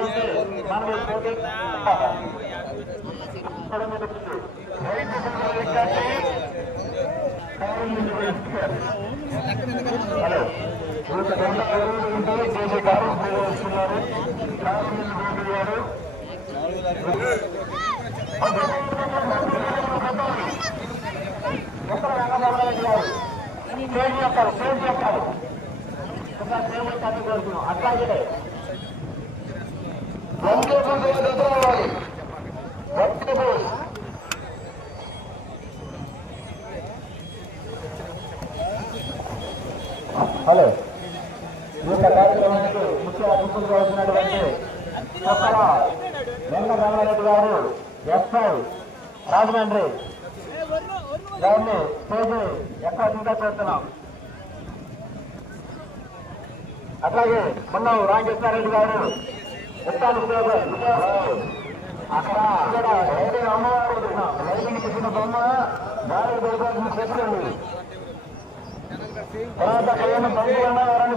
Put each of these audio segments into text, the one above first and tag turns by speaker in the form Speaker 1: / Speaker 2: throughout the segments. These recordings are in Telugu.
Speaker 1: ఉంటే మనం పోటీ హలో వస్తున్నారు గారు ఎక్కడ రంగబాబు గారు స్టేజ్ అట్లాగే వెంకటేశ్వర దగ్గర రావాలి వెంకటేశ్వర హలో. ఈ యొక్క కార్యక్రమానికి ముఖ్య అతిథులు వచ్చినటువంటి కొత్తల వెంకట రామారెడ్డి గారు ఎస్ఐ రాజమండ్రి గారిని స్టేజ్ ఎక్కడ ఇంకా చేస్తున్నాం. అట్లాగే మొన్న రామకృష్ణారెడ్డి గారు అక్కడ ఇక్కడ అమ్మవారు రైతుకి ఇచ్చిన బొమ్మ దారి దొరకాల్సిన చెప్తుంది తర్వాత ఏమైనా బంధువులు ఉన్నా ఎవరైనా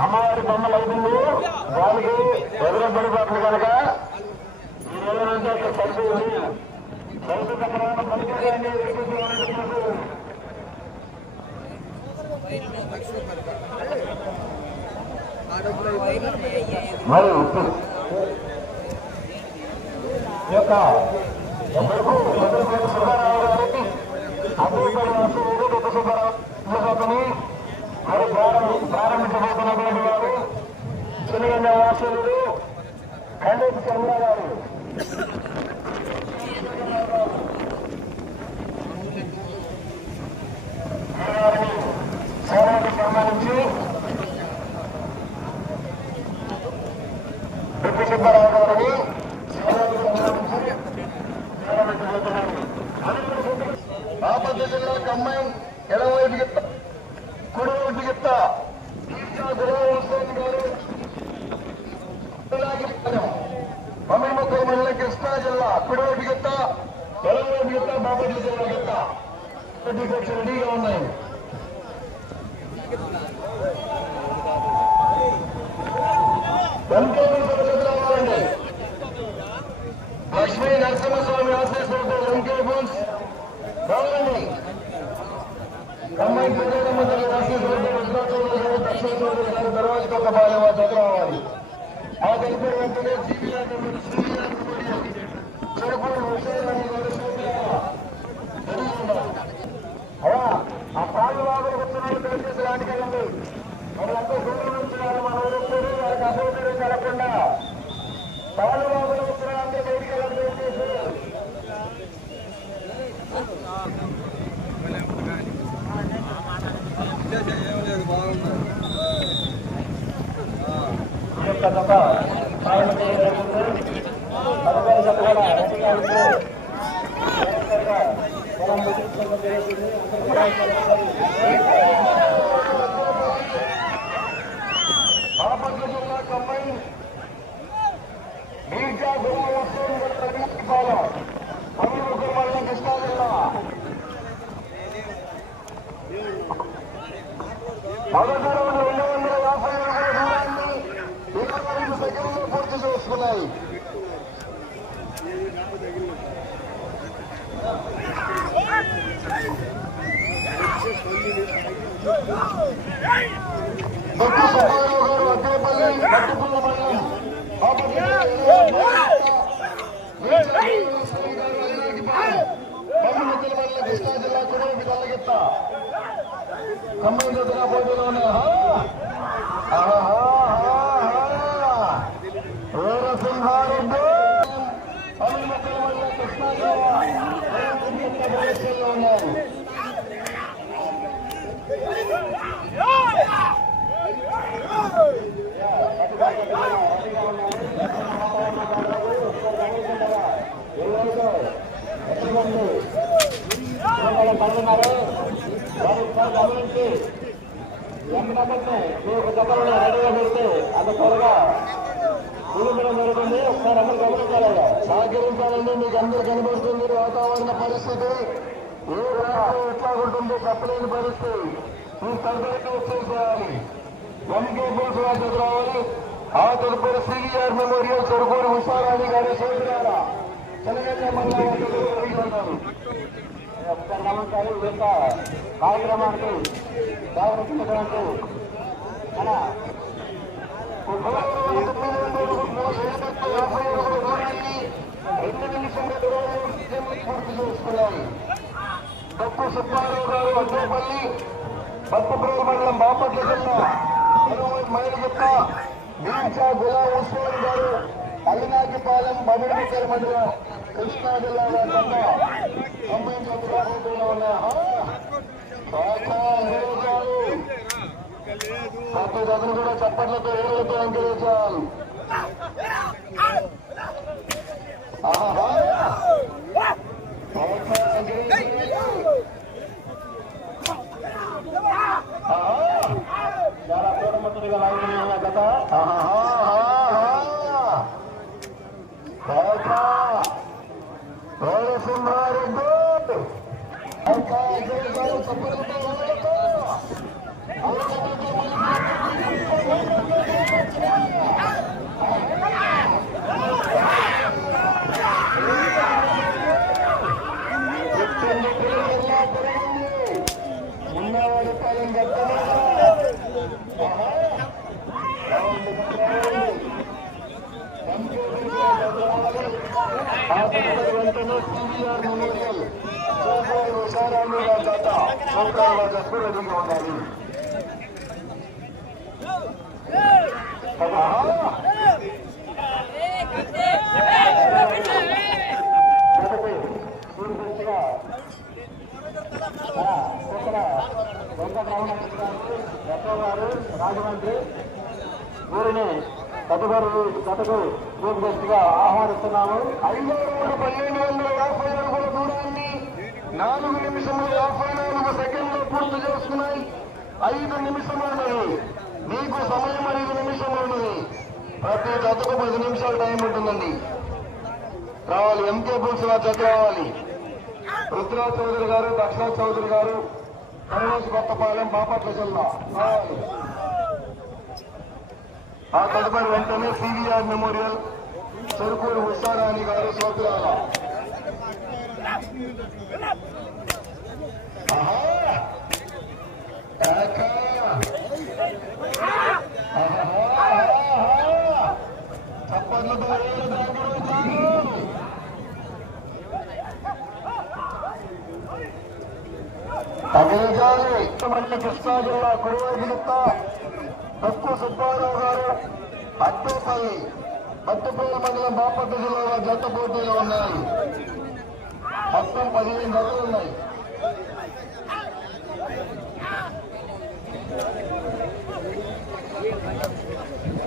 Speaker 1: అమ్మవారి బొమ్మలు అవుతుంది వాళ్ళకి ఎదురబడిపోతుంది కనుక ఈ రోజు నుంచి అక్కడ కలిసి ఉంది దగ్గర పనిచేయండి మరి ఈ యొక్క ఎవరికి సుబ్బారావు గారికి అభివృద్ధి వాసులు గత సుబ్బారావు మరి ప్రారంభ ప్రారంభించబోతున్నటువంటి వారు చిన్న వాసులు ఖండిత చంద్ర గారు కుడివైపు చెప్తా ఎడవైపు చెప్తా బాపట్ల జిల్లా చెప్తా సర్టిఫికెట్స్ రెడీగా ఉన్నాయి. లక్ష్మీ నరసింహస్వామి ఆశీస్సులతో వెంకటే ఫోన్స్ రావాలండి. అమ్మాయి పిల్లల ముందు ఆశీస్సులతో దక్షిణ దర్వాజకు ఒక బాలవ దగ్గర రావాలి. ఆ దగ్గర వెంటనే జీవితాన్ని చెరుపూడి హుసేన్ పాలు బాబులు వచ్చిన దయచేసి రానికెళ్ళండి మరి అంతా దూరం నుంచి వారు మన ఊరు వారికి అసౌకర్యం కలగకుండా పాలు బాబులు వచ్చిన అందరూ బయటికి వెళ్ళండి దయచేసి ఈ యొక్క దశ సాయం చేయబడుతుంది తదుపరి దశ కూడా రెడీగా ఉంది తొందరగా పొలం ముగించుకోవడం జరుగుతుంది అందరూ కూడా బాపట్ల జిల్లా కంబైన్ మీర్జా గులాం హుస్సేన్ పాలెం అమీర్పూర్ మండలం కృష్ణా జిల్లా మొదటి రౌండ్ రెండు వందల యాభై అడుగుల దూరాన్ని ఇరవై ఐదు సెకండ్లు పూర్తి చేసుకున్నాయి బొట్టు సుబ్బారావు గారు అద్దెపల్లి మట్టుపుల్ల మండలం బాపట్ల బొమ్మల మండలం కృష్ణా జిల్లా కుటుంబ కల్లగిత్త సంబంధించిన పోటీలో ఉన్నాయి వీరసింహారెడ్డి అమిమక్కల వల్ల కృష్ణా జిల్లా ప్రదర్శనలో ఉన్నారు ఇక్కడ పడుతున్నారు. వారు ఒకసారి గమనించి వెంకటపట్నం మీ ఒక గతంలో రెడీగా పెడితే అంత త్వరగా కూలించడం జరుగుతుంది. ఒకసారి అందరూ గమనించాలి. సహకరించాలండి మీకు అందరూ కనిపిస్తుంది వాతావరణ పరిస్థితి ఏ రాష్ట్రం ఎట్లా ఉంటుంది చెప్పలేని పరిస్థితి. ఈ సరిపడికి వచ్చేసేయాలి ఎంకే బుల్స్ రాజు రావాలి. ఆ తదుపరి సివిఆర్ మెమోరియల్ సరుకూరు ఉషారాణి గారి సోదరాల చెలగట్ల ఉన్నారు ఒకసారి గమనించాలి ఈ యొక్క కార్యక్రమానికి గౌరవించడానికి మన రెండు నిమిషంలో పూర్తి చేసుకున్నాయి డప్పు సుబ్బారావు గారు అడ్డేపల్లి బతుప్రేమ మండలం బాపట్ల జిల్లా మైలుగుట్ట బీచా గులా ఉస్మాన్ గారు అల్లినాకిపాలెం బమిడికల్ మండలం కృష్ణా జిల్లా పంపించబోతున్నా ఉన్నా ప్రతి జగన్ కూడా చప్పట్లతో ఏళ్ళతో అంకరించాలి ఆహా. ఉన్నవాడి పాలన వెంటనే టీవీఆర్ మెమోరియల్ ఉషారాణి గారి చేత సౌకర్యాలు చెప్పు రెడీగా రాజమండ్రి వీరిని తదుపరి గతకు గ్రూప్ గెస్ట్గా ఆహ్వానిస్తున్నాము. ఐదో రోజు పన్నెండు వందల యాభై అడుగుల దూరాన్ని నాలుగు నిమిషములు యాభై నాలుగు సెకండ్లు పూర్తి చేసుకున్నాయి. ఐదు నిమిషములు. మీకు సమయం ఐదు నిమిషములున్నది ప్రతి జతకు పది నిమిషాలు టైం ఉంటుందండి. రావాలి. ఎంకే బుల్స్ వారి జత రావాలి. రుద్రా చౌదరి గారు దక్షిణ చౌదరి గారు కనవేశ్ కొత్తపాలెం బాపట్ల జిల్లా. రావాలి. ఆ తదుపరి వెంటనే సివిఆర్ మెమోరియల్ చెరుకూరు ఉషారాణి గారు సోదరాల ఆహా! ఏకా! ఆహా! ఆహా! చప్పట్లతో ఏడు దగ్గర వచ్చారు. తగిలిజాలి మండలి కృష్ణా జిల్లా కురువైపు చెప్తా తక్కువ సుబ్బారావు గారు అద్దెపల్లి అద్దెపల్లి మండలం బాపట్ల జిల్లాలో జత పోటీలు ఉన్నాయి మొత్తం పదిహేను జతలు ఉన్నాయి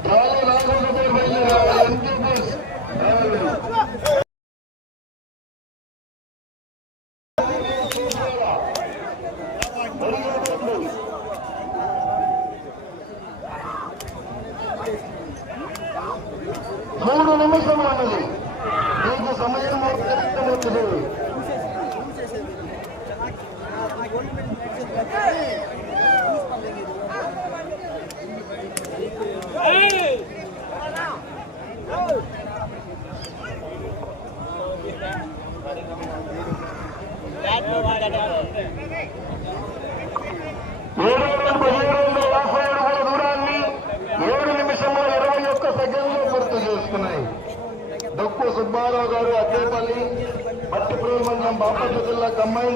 Speaker 1: రాలే రాఘవపై బయలుదేరాలి ఎన్టీపీఎస్ మూడు నిమిషములు ఉన్నది మీకు సమయం అవుతుంది ఏడు వందల పదిహేడు వందల యాభై అడుగుల దూరాన్ని ఏడు నిమిషముల ఇరవై ఒక్క సెకండ్లు పూర్తి చేసుకున్నాయి దొక్కు సుబ్బారావు గారు అద్దేపల్లి బట్టిప్రోల్ మండలం బాపట్ల జిల్లా కమ్మాయి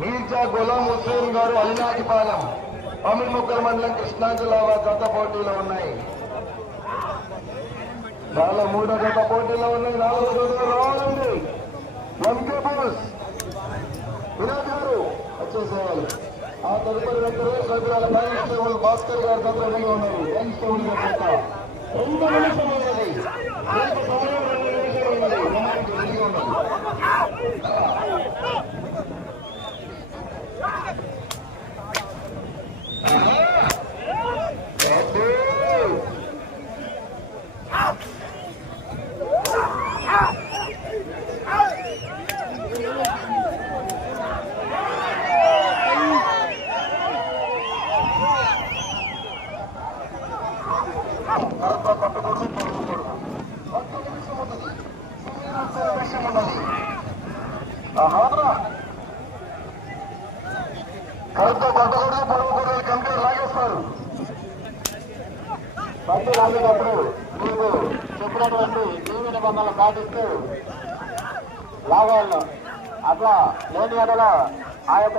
Speaker 1: మీర్జా గులాం హుస్సేన్ గారు అలినాటిపాలెం అమీర్ముక్కల్ మండలం కృష్ణా జిల్లా గత పోటీలో ఉన్నాయి. చాలా మూడో గత పోటీలో ఉన్నాయి. నాలుగు రావాలండి. ఎంకే బోస్ వినోద్ గారు వచ్చేసేయాలి. ఆ తదుపరి వ్యక్తులు సభ్యురాల కానిస్టేబుల్ భాస్కర్ గారు దగ్గరగా ఉన్నారు. కానిస్టేబుల్ గారు రెండు నిమిషం ఉన్నది సమయం రెండు నిమిషాలు ఉన్నది ముందుకు రెడీగా ఉన్నది బాబు!
Speaker 2: కరెక్ట్గా పట్టుకోండి పట్టుకోకూడదు ఒక్క లాగేస్తారు. బండి లాగేటప్పుడు చెప్పినటువంటి నిబంధనలు పాటిస్తూ లాగాలను అట్లా లేని ఎడల ఆ యొక్క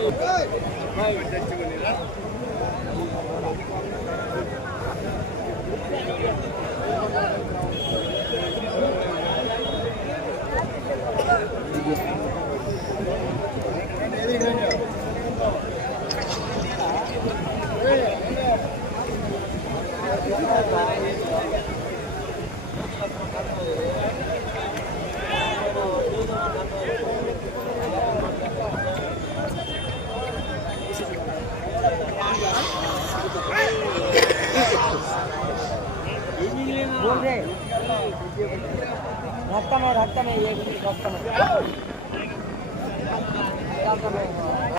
Speaker 3: Thank you.